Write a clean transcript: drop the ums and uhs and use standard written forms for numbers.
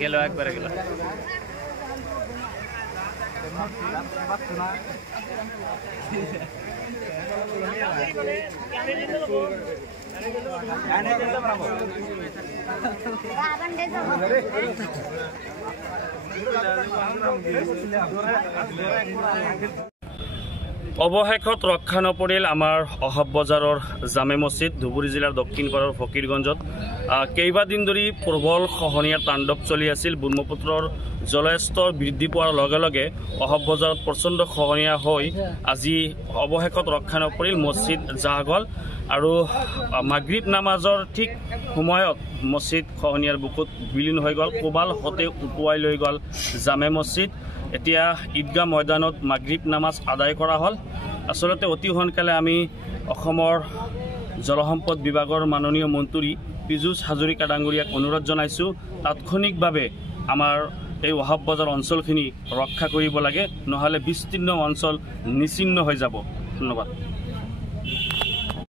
গেল একবাৰে গেল অৱশেষত ৰক্ষা নপৰিল আমাৰ অহাব বজাৰৰ জামে মছজিদ ধুবুৰী জিলাৰ দক্ষিণ পাৰৰ ফকীৰগঞ্জত কেইবাদিন ধৰি প্ৰবল খহনীয়াৰ তাণ্ডৱ চলি আছিল। ব্ৰহ্মপুত্ৰৰ জলস্তৰ বৃদ্ধি পোৱাৰ লগে লগে অহাব বজাৰত প্ৰচণ্ড খহনীয়া হৈ আজি অৱশেষত ৰক্ষা নপৰিল মছজিদ জাহ গ'ল আৰু মাগৰিব নামাজৰ ঠিক সময়ত মছজিদ খহনীয়াৰ বুকুত বিলীন হৈ গ'ল। কোবাল হতে উটুৱাই লৈ গ'ল জামে মছজিদ। এতিয়া ঈদগাহ ময়দানত মাগৰিব নামাজ আদায় কৰা হ'ল। আচলতে অতি সোনকালে আমি অসমৰ জলসম্পদ বিভাগৰ মাননীয় মন্ত্ৰী পীযুষ হাজৰিকা ডাঙৰীয়াক অনুৰোধ জনাইছোঁ, তাৎক্ষণিকভাৱে আমাৰ এই অহাব বজাৰ অঞ্চলখিনি ৰক্ষা কৰিব লাগে, নহ'লে বিস্তীৰ্ণ অঞ্চল নিচিন্ন হৈ যাব। ধন্যবাদ।